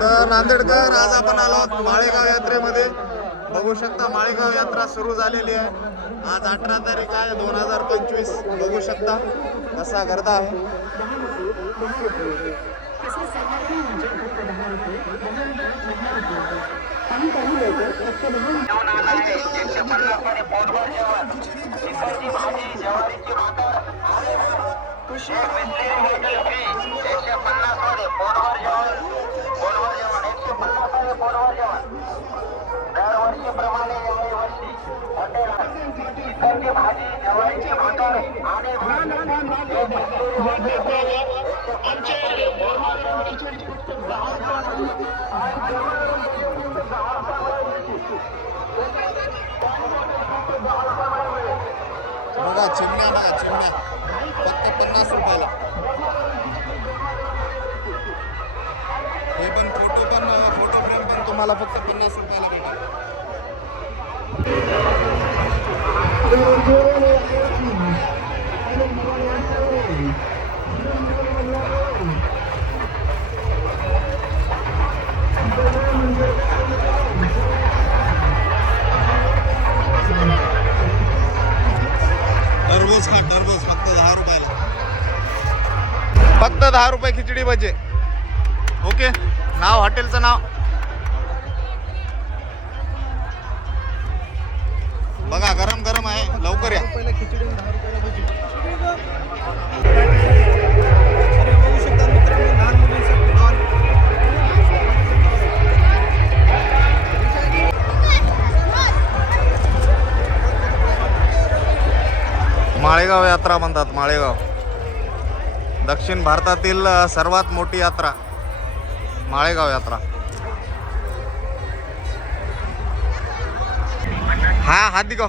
तर नांदेडकर. आज आपण आलो आहोत माळेगाव यात्रेमध्ये. बघू शकता माळेगाव यात्रा सुरू झालेली आहे. आज अठरा तारीख आहे दोन हजार पंचवीस. बघू शकता कसा गर्दा आहे. बघा चिमण्या ना चिमण्या. फक्त पन्नास रुपयाला. हे पण फोटो पण फोटो फ्रेम पण तुम्हाला फक्त पन्नास रुपयाला भेटेल. टरबूज खा टरबूज फक्त दहा रुपयाला. फक्त दहा रुपये खिचडी भजे. ओके? नाव हॉटेलचं नाव? लवकर या. माळेगाव यात्रा म्हणतात माळेगाव. दक्षिण भारतातील सर्वात मोठी यात्रा माळेगाव यात्रा. हा हाथ दिखाओ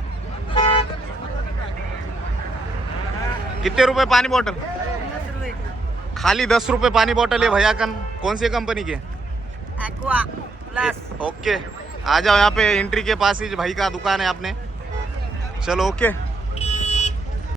कितने रुपए पानी बॉटल खाली दस रुपए पानी बॉटल है भैया कन। कौन सी कंपनी की ओके आ जाओ यहाँ पे एंट्री के पास ही भाई का दुकान है आपने। चलो ओके